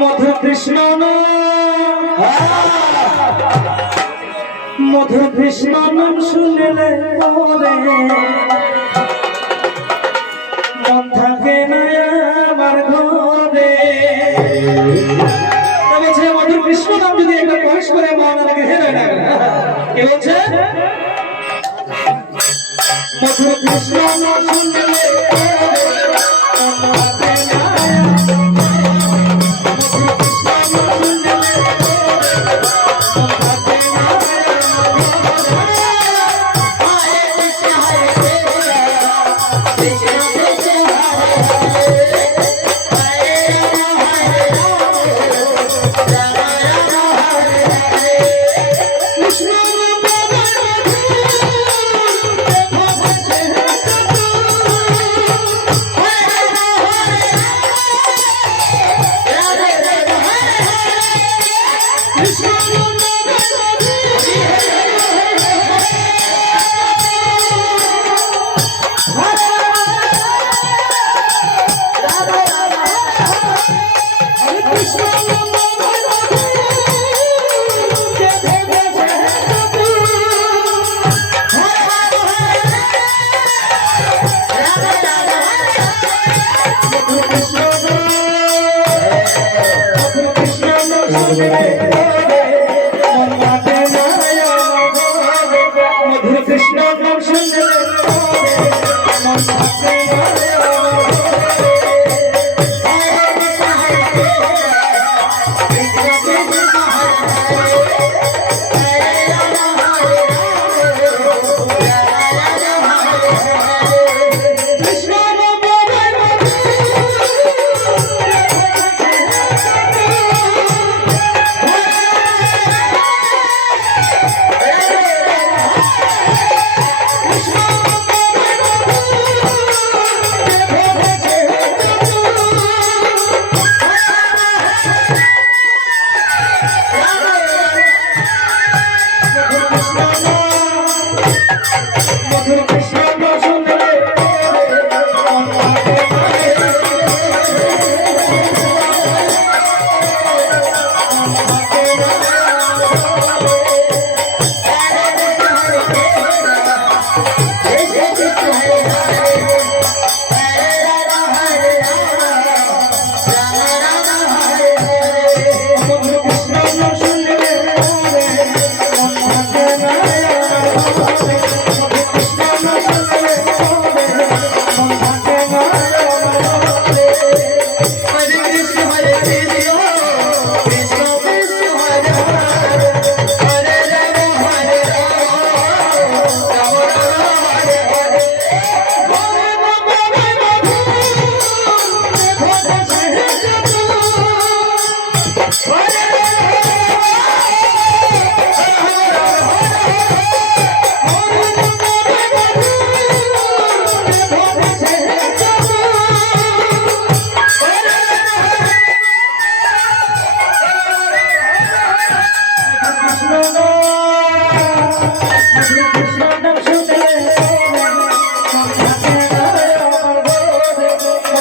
মধুর কৃষ্ণ মধুর কৃষ্ণ নাম শুনলে পরে মন থাকে না আমার ঘরে বলছে মধুর কৃষ্ণ নাম যদি একটা প্রবেশ করে মন আর ঘেরে না কে বলছে মধুর কৃষ্ণ নাম শুনলে মন থাকে না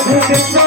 Krishna Krishna